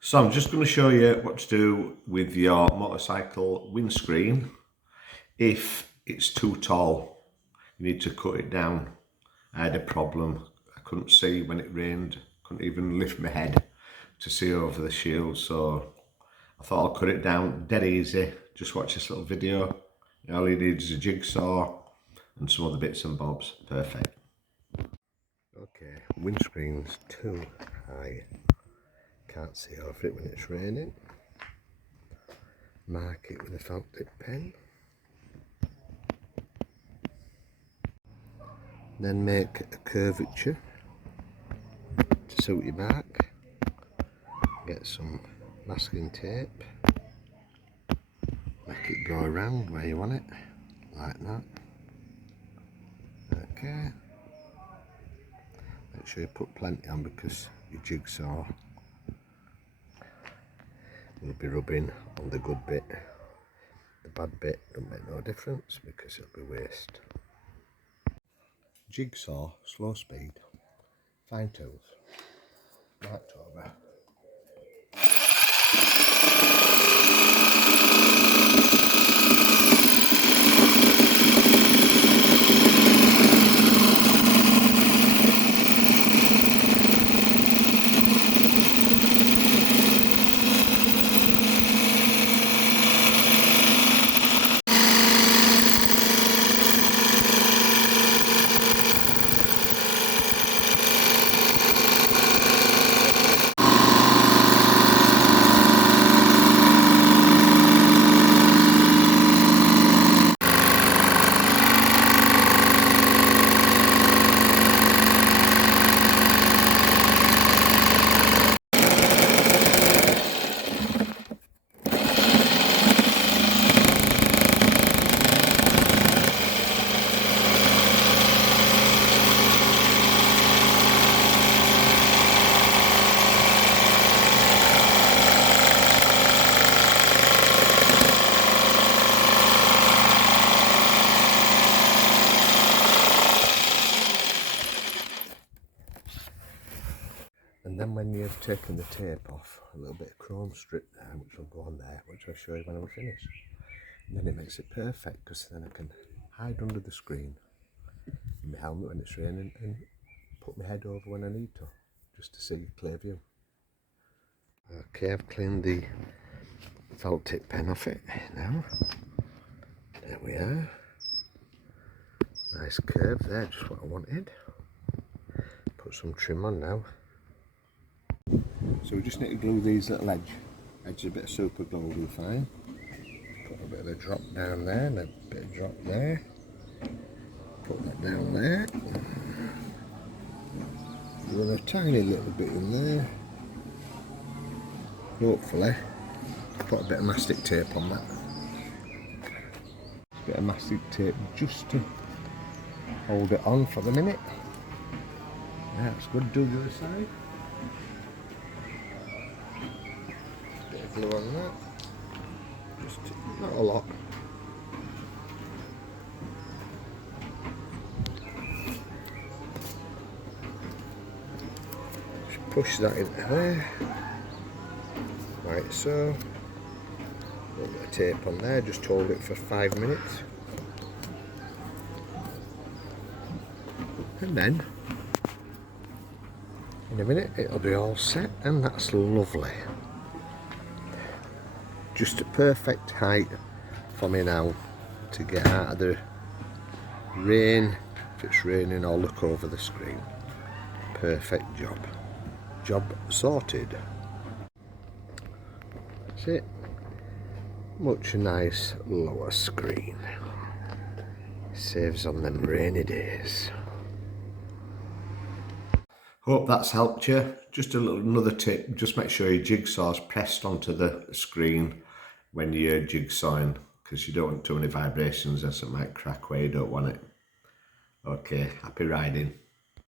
So I'm just going to show you what to do with your motorcycle windscreen if it's too tall. You need to cut it down. I had a problem. I couldn't see when it rained. Couldn't even lift my head to see over the shield. So I thought I'll cut it down dead easy. Just watch this little video. All you need is a jigsaw and some other bits and bobs. Perfect. Okay, windscreen's too high. Can't see over it when it's raining. Mark it with a felt tip pen. Then make a curvature to suit your mark. Get some masking tape. Make it go around where you want it, like that. Okay. Make sure you put plenty on because your jigsaw will be rubbing on the good bit. The bad bit don't make no difference because it'll be waste. Jigsaw, slow speed, fine tools, marked over. And then when you've taken the tape off, a little bit of chrome strip there, which will go on there, which I'll show you when I'm finished. And then it makes it perfect because then I can hide under the screen in my helmet when it's raining and put my head over when I need to, just to see a clear view. Okay, I've cleaned the felt tip pen off it now. There we are. Nice curve there, just what I wanted. Put some trim on now. So we just need to glue these little edges, a bit of super glue will be fine. Put a bit of a drop down there and a bit of drop there. Put that down there. Run a tiny little bit in there. Hopefully, put a bit of mastic tape on that. A bit of mastic tape just to hold it on for the minute. Yeah, that's good. Do the other side. Bit of glue on that. Just not a lot. Just push that into there. Like so. A little bit of tape on there. Just hold it for 5 minutes. And then in a minute it'll be all set, and that's lovely. Just a perfect height for me now to get out of the rain if it's raining or look over the screen. Perfect job. Job sorted. That's it. Much a nice lower screen. Saves on them rainy days. Hope that's helped you. Just another tip, just make sure your jigsaw's pressed onto the screen when you're jigsawing, because you don't want too many vibrations, else it might crack where you don't want it. Okay, happy riding.